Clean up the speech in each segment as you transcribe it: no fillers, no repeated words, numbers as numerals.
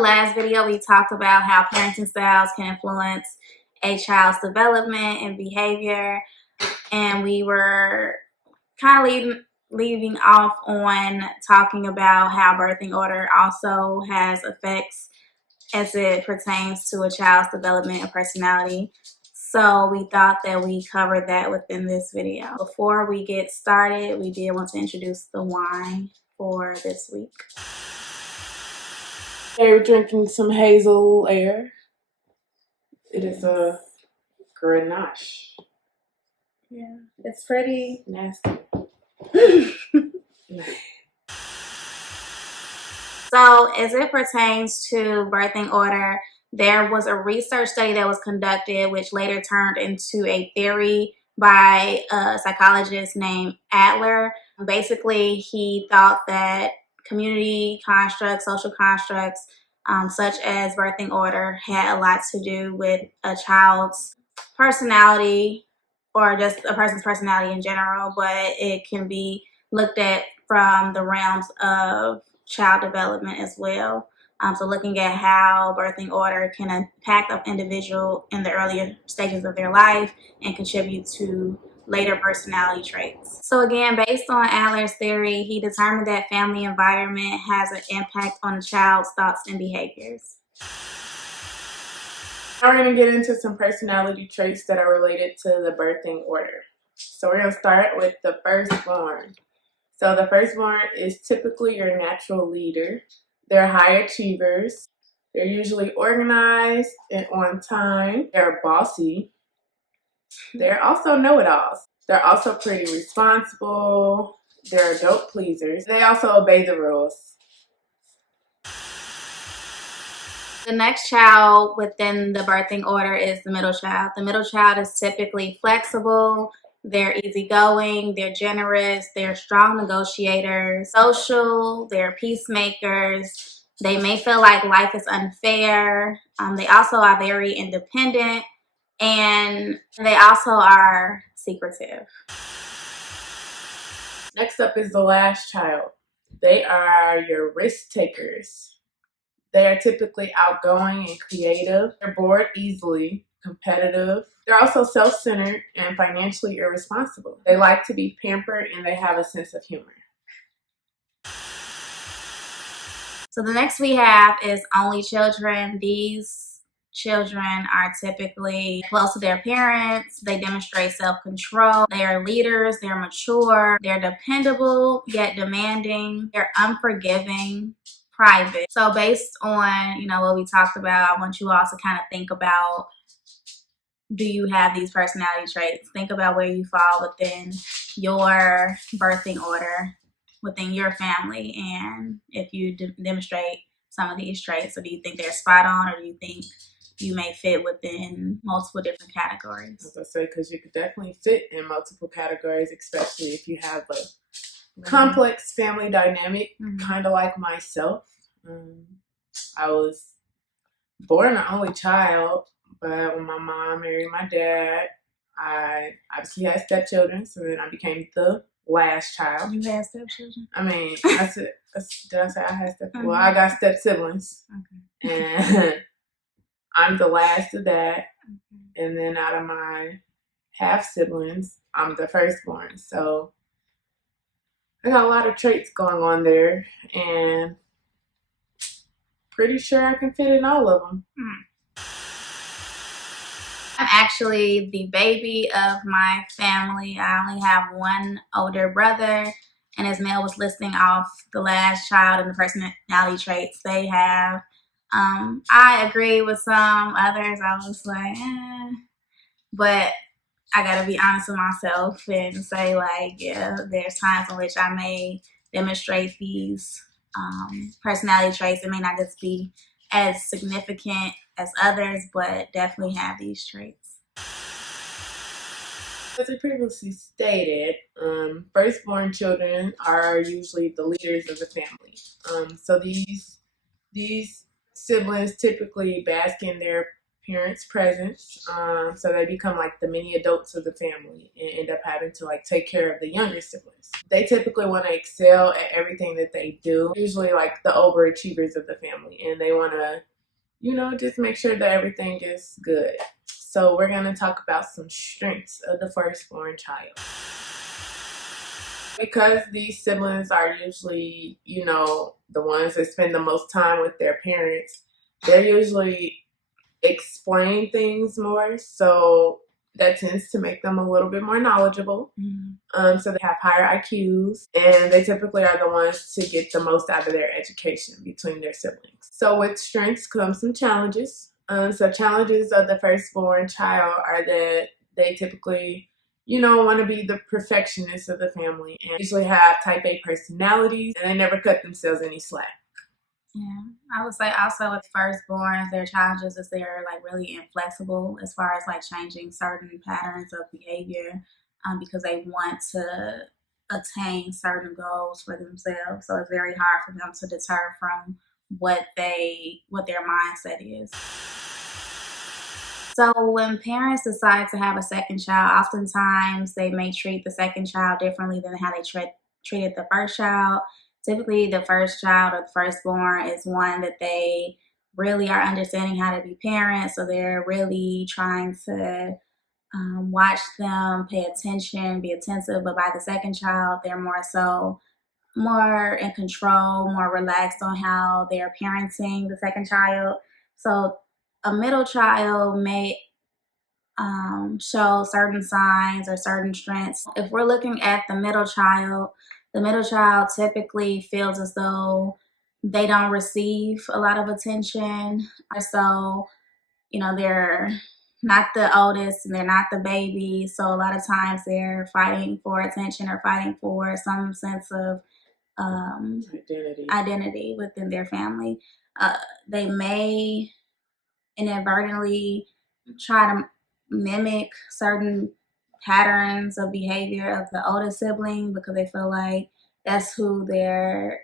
last video, we talked about how parenting styles can influence a child's development and behavior, and we were kind of leaving off on talking about how birthing order also has effects as it pertains to a child's development and personality. So we thought that we covered that within this video. Before we get started, we did want to introduce the wine for this week. We're drinking some hazel ale. It is a Grenache. Yeah, it's pretty Nasty. So as it pertains to birthing order, there was a research study that was conducted which later turned into a theory by a psychologist named Adler. Basically, he thought that community constructs, social constructs, such as birthing order, had a lot to do with a child's personality or just a person's personality in general, but it can be looked at from the realms of child development as well. So looking at how birthing order can impact an individual in the earlier stages of their life and contribute to later personality traits. So again, based on Adler's theory, he determined that family environment has an impact on a child's thoughts and behaviors. Now we're going to get into some personality traits that are related to the birthing order. So we're going to start with the firstborn. So the firstborn is typically your natural leader. They're high achievers. They're usually organized and on time. They're bossy. They're also know-it-alls. They're also pretty responsible. They're adult pleasers. They also obey the rules. The next child within the birthing order is the middle child. The middle child is typically flexible. They're easygoing, they're generous, they're strong negotiators, social, they're peacemakers. They may feel like life is unfair. They also are very independent, and they also are secretive. Next up is the last child. They are your risk takers. They are typically outgoing and creative. They're bored easily, competitive. They're also self-centered and financially irresponsible. They like to be pampered and they have a sense of humor. So the next we have is only children. These children are typically close to their parents. They demonstrate self-control. They are leaders. They're mature. They're dependable yet demanding. They're unforgiving, private. So based on, what we talked about, I want you all to kind of think about, do you have these personality traits? Think about where you fall within your birthing order, within your family, and if you demonstrate some of these traits. So do you think they're spot on, or do you think you may fit within multiple different categories? As I say, because you could definitely fit in multiple categories, especially if you have a complex family dynamic, kind of like myself. I was born the only child, but when my mom married my dad, I obviously had stepchildren, so then I became the last child. You had stepchildren? I mean, did I say I had stepchildren? Well, I got step siblings, and I'm the last of that. And then out of my half siblings, I'm the firstborn. So I got a lot of traits going on there, and pretty sure I can fit in all of them. I'm actually the baby of my family. I only have one older brother, and as Mel was listing off the last child and the personality traits they have, I agree with some others. I was like, but I gotta be honest with myself and say, yeah, there's times in which I may demonstrate these personality traits. It may not just be as significant as others, but definitely have these traits. As I previously stated, firstborn children are usually the leaders of the family. So these siblings typically bask in their parents' presence. So they become like the mini adults of the family and end up having to like take care of the younger siblings. They typically want to excel at everything that they do, usually like the overachievers of the family, and they want to, just make sure that everything is good. So we're going to talk about some strengths of the firstborn child. Because these siblings are usually, the ones that spend the most time with their parents, they're usually explain things more. So that tends to make them a little bit more knowledgeable. So they have higher IQs, and they typically are the ones to get the most out of their education between their siblings. So with strengths comes some challenges. So challenges of the firstborn child are that they typically, want to be the perfectionists of the family and usually have type A personalities, and they never cut themselves any slack. Yeah, I would say also with firstborns, their challenges is they're like really inflexible as far as like changing certain patterns of behavior, because they want to attain certain goals for themselves. So it's very hard for them to deter from what their mindset is. So when parents decide to have a second child, oftentimes they may treat the second child differently than how they treated the first child. Typically, the first child or the firstborn is one that they really are understanding how to be parents. So they're really trying to watch them, pay attention, be attentive. But by the second child, they're more in control, more relaxed on how they're parenting the second child. So a middle child may show certain signs or certain strengths. If we're looking at the middle child typically feels as though they don't receive a lot of attention. Or so, they're not the oldest and they're not the baby. So a lot of times they're fighting for attention or fighting for some sense of identity within their family. They may inadvertently try to mimic certain patterns of behavior of the older sibling because they feel like that's who their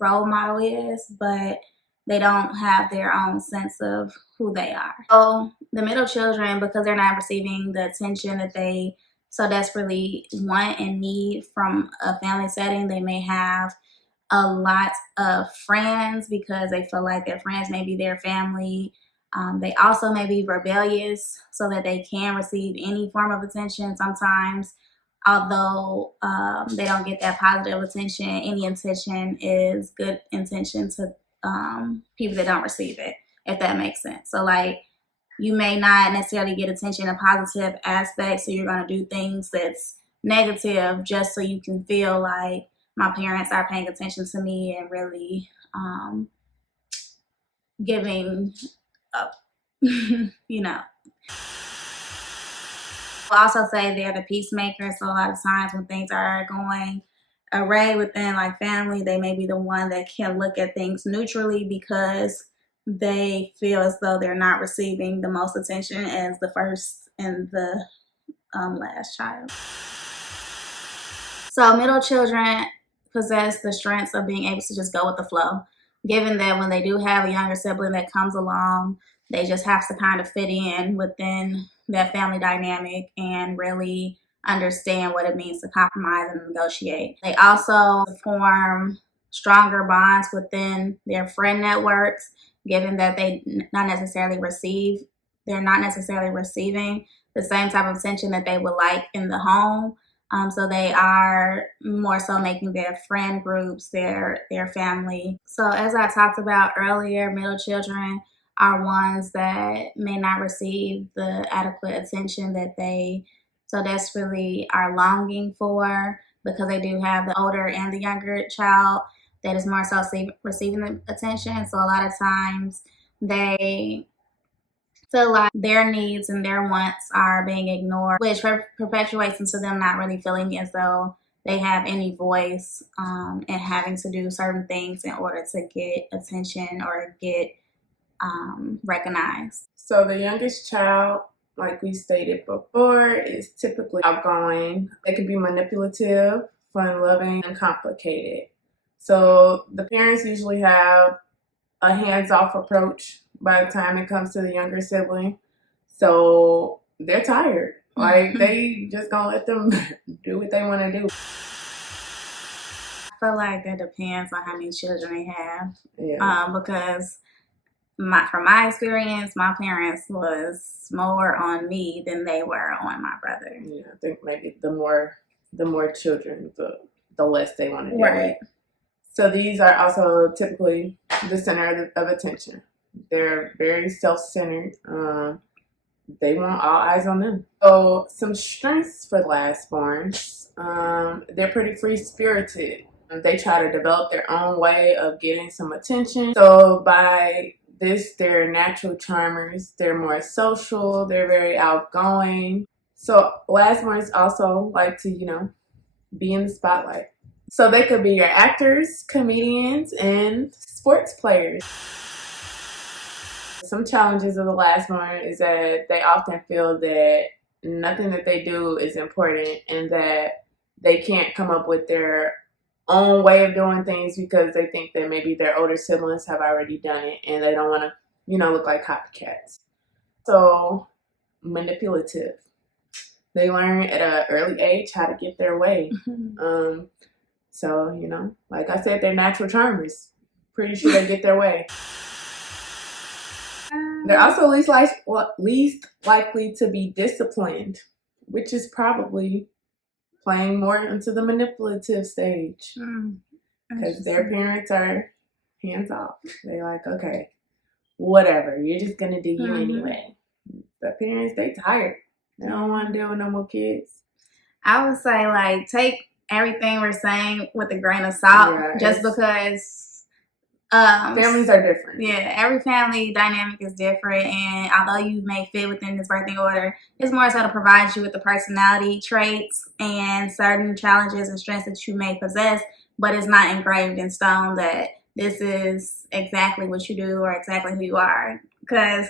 role model is, but they don't have their own sense of who they are. So the middle children, because they're not receiving the attention that they so desperately want and need from a family setting, they may have a lot of friends because they feel like their friends may be their family. They also may be rebellious so that they can receive any form of attention sometimes. Although they don't get that positive attention, any attention is good intention to people that don't receive it, if that makes sense. So like you may not necessarily get attention in positive aspects, so you're going to do things that's negative just so you can feel like my parents are paying attention to me and really giving up, I'll also say they're the peacemaker. So a lot of times when things are going array within like family, they may be the one that can look at things neutrally because they feel as though they're not receiving the most attention as the first and the last child. So middle children possess the strengths of being able to just go with the flow, given that when they do have a younger sibling that comes along, they just have to kind of fit in within that family dynamic and really understand what it means to compromise and negotiate. They also form stronger bonds within their friend networks, given that they're not necessarily receiving the same type of attention that they would like in the home. So they are more so making their friend groups their family. So as I talked about earlier, middle children are ones that may not receive the adequate attention that they so desperately are longing for because they do have the older and the younger child that is more so receiving the attention. So a lot of times they feel like their needs and their wants are being ignored, which perpetuates into them not really feeling as though they have any voice and having to do certain things in order to get attention or get recognized. So the youngest child, like we stated before, is typically outgoing. They can be manipulative, fun-loving, and complicated. So the parents usually have a hands-off approach. by the time it comes to the younger sibling. So they're tired. Like, they just gonna let them do what they want to do. I feel like that depends on how many children they have. Yeah. Because from my experience, my parents was more on me than they were on my brother. Yeah, I think maybe the more children, the less they want to deal Right. with. So these are also typically the center of attention. They're very self-centered. They want all eyes on them. So some strengths for lastborns. They're pretty free-spirited. They try to develop their own way of getting some attention. So by this, they're natural charmers. They're more social. They're very outgoing. So lastborns also like to, be in the spotlight. So they could be your actors, comedians, and sports players. Some challenges of the lastborn is that they often feel that nothing that they do is important and that they can't come up with their own way of doing things because they think that maybe their older siblings have already done it and they don't want to, look like copycats. So manipulative. They learn at an early age how to get their way. So, like I said, they're natural charmers. Pretty sure they get their way. They're also least likely to be disciplined, which is probably playing more into the manipulative stage. Because their parents are hands off. They're like, okay, whatever. You're just going to do you anyway. The parents, they tired. They don't want to deal with no more kids. I would say, like, take everything we're saying with a grain of salt, just because families are different. Yeah, every family dynamic is different, and although you may fit within this birthing order, it's more so to provide you with the personality traits and certain challenges and strengths that you may possess, but it's not engraved in stone that this is exactly what you do or exactly who you are. Because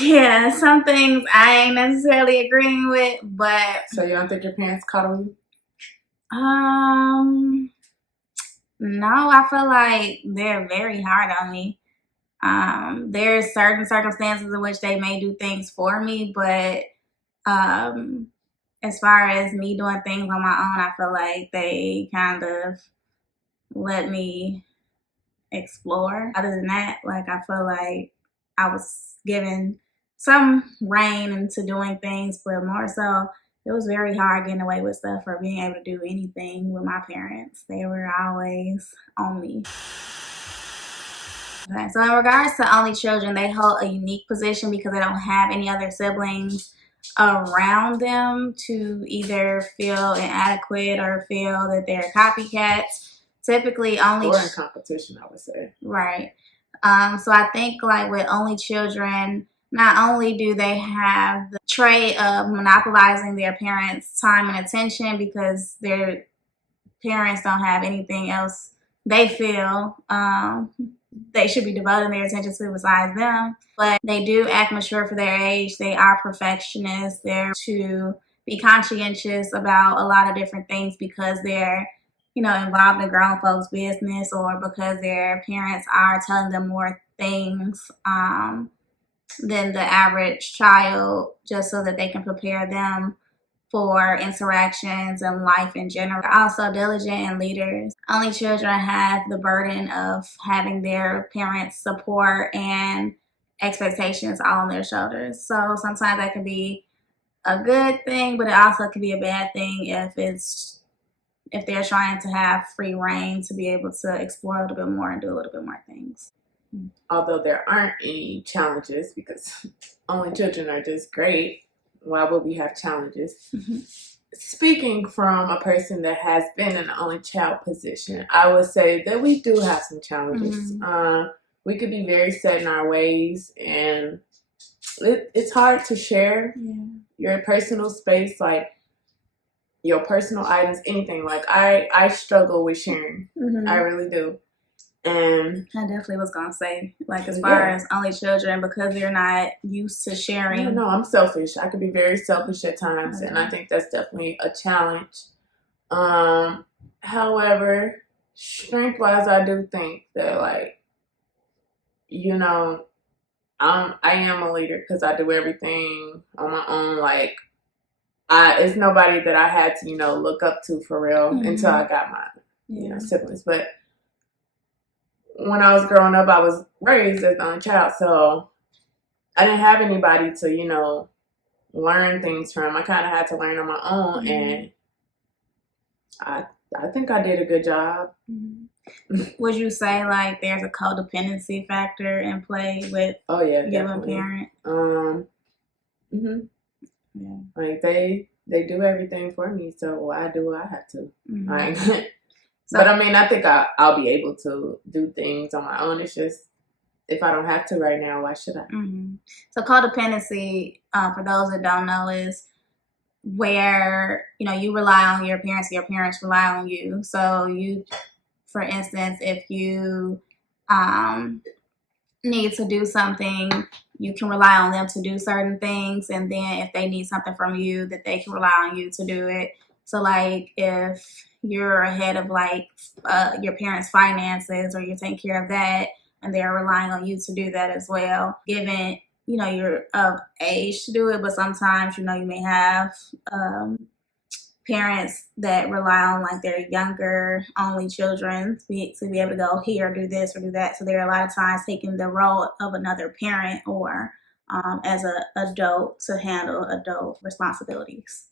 yeah, some things I ain't necessarily agreeing with, but so you don't think your parents coddle you? No, I feel like they're very hard on me. There's certain circumstances in which they may do things for me, but as far as me doing things on my own, I feel like they kind of let me explore. Other than that, like, I feel like I was given some reign into doing things, but more so it was very hard getting away with stuff or being able to do anything with my parents. They were always on me. Okay, so in regards to only children, they hold a unique position because they don't have any other siblings around them to either feel inadequate or feel that they're copycats. Typically only or in competition, I would say. Right. So I think, like, with only children, not only do they have the trait of monopolizing their parents' time and attention because their parents don't have anything else they feel they should be devoting their attention to besides them, but they do act mature for their age. They are perfectionists. They're to be conscientious about a lot of different things because they're involved in grown folks' business, or because their parents are telling them more things than the average child, just so that they can prepare them for interactions and life in general. They're also diligent and leaders. Only children have the burden of having their parents' support and expectations all on their shoulders. So sometimes that can be a good thing, but it also can be a bad thing if they're trying to have free reign to be able to explore a little bit more and do a little bit more things. Although there aren't any challenges because only children are just great, why would we have challenges? Speaking from a person that has been in the only child position, I would say that we do have some challenges. We could be very set in our ways, and it's hard to share your personal space, like your personal items, anything. Like I struggle with sharing. I really do. And I definitely was gonna say, like, as far as only children, because they're not used to sharing. No, I'm selfish. I can be very selfish at times, and I think that's definitely a challenge. However, strength-wise, I do think that, like, you know, I am a leader because I do everything on my own. Like, it's nobody that I had to, look up to for real until I got my, siblings. But when I was growing up, I was raised as an only child, so I didn't have anybody to, learn things from. I kind of had to learn on my own, and I think I did a good job. Would you say like there's a codependency factor in play with your parent? Yeah. Like they do everything for me, so why do I have to? Like, but I mean, I think I'll be able to do things on my own. It's just if I don't have to right now, why should I? So codependency, for those that don't know, is where you rely on your parents, your parents rely on you. So you, for instance, if you need to do something, you can rely on them to do certain things, and then if they need something from you, that they can rely on you to do it. So like if you're ahead of like your parents' finances, or you're taking care of that, and they're relying on you to do that as well, given you're of age to do it, but sometimes you may have parents that rely on like their younger only children to be able to go here, do this or do that. So they're a lot of times taking the role of another parent or as an adult to handle adult responsibilities.